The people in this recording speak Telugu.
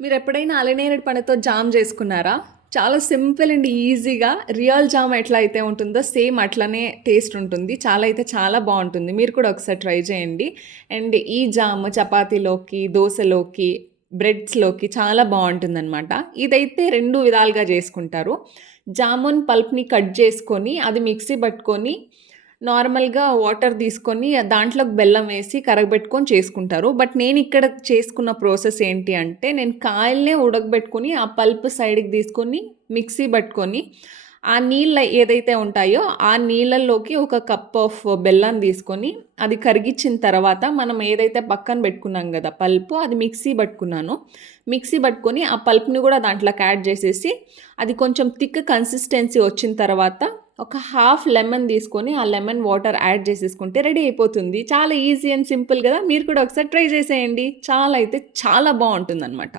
మీరెప్పుడైనా అల్లనేరేడు పండుతో జామ్ చేసుకున్నారా? చాలా సింపుల్ అండ్ ఈజీగా రియల్ జామ్ ఎట్లా అయితే ఉంటుందో సేమ్ అట్లనే టేస్ట్ ఉంటుంది. చాలా అయితే చాలా బావుంటుంది. మీరు కూడా ఒకసారి ట్రై చేయండి. అండ్ ఈ జామ్ చపాతీలోకి, దోసలోకి, బ్రెడ్స్‌లోకి చాలా బావుంటుందనమాట. ఇదైతే 2 విధాలుగా చేసుకుంటారు. జామున్ పల్ప్‌ని కట్ చేసుకొని, అది మిక్సీ పట్టుకొని నార్మల్‌గా వాటర్ తీసుకొని దాంట్లోకి బెల్లం వేసి కరగబెట్టుకొని చేసుకుంటారు. బట్ నేనిక్కడ చేసుకున్న ప్రాసెస్ ఏంటి అంటే, నేను కాయలనే ఉడకబెట్టుకొని, ఆ పల్ప్ సైడ్‌కి తీసుకొని, మిక్సీ పట్టుకొని, ఆ నీళ్ళు ఏదైతే ఉంటాయో, ఆ నీళ్ళల్లోకి ఒక కప్ ఆఫ్ బెల్లాన్ని తీసుకొని, అది కరిగిచ్చిన తర్వాత మనం ఏదైతే పక్కన పెట్టుకున్నాం గదా పల్పు, అది మిక్సీ పట్టుకున్నాను. మిక్సీ పట్టుకొని, ఆ పల్ప్‌ని కూడా దాంట్లోకి యాడ్ చేసేసి, అది కొంచెం థిక్ కన్సిస్టెన్సీ వచ్చిన తర్వాత ఒక హాఫ్ లెమన్ తీసుకొని ఆ లెమన్ వాటర్ యాడ్ చేసేసుకుంటే రెడీ అయిపోతుంది. చాలా ఈజీ అండ్ సింపుల్ గదా! మీరు కూడా ఒకసారి ట్రై చేసేయండి. చాలా అయితే చాలా బావుంటుందనమాట.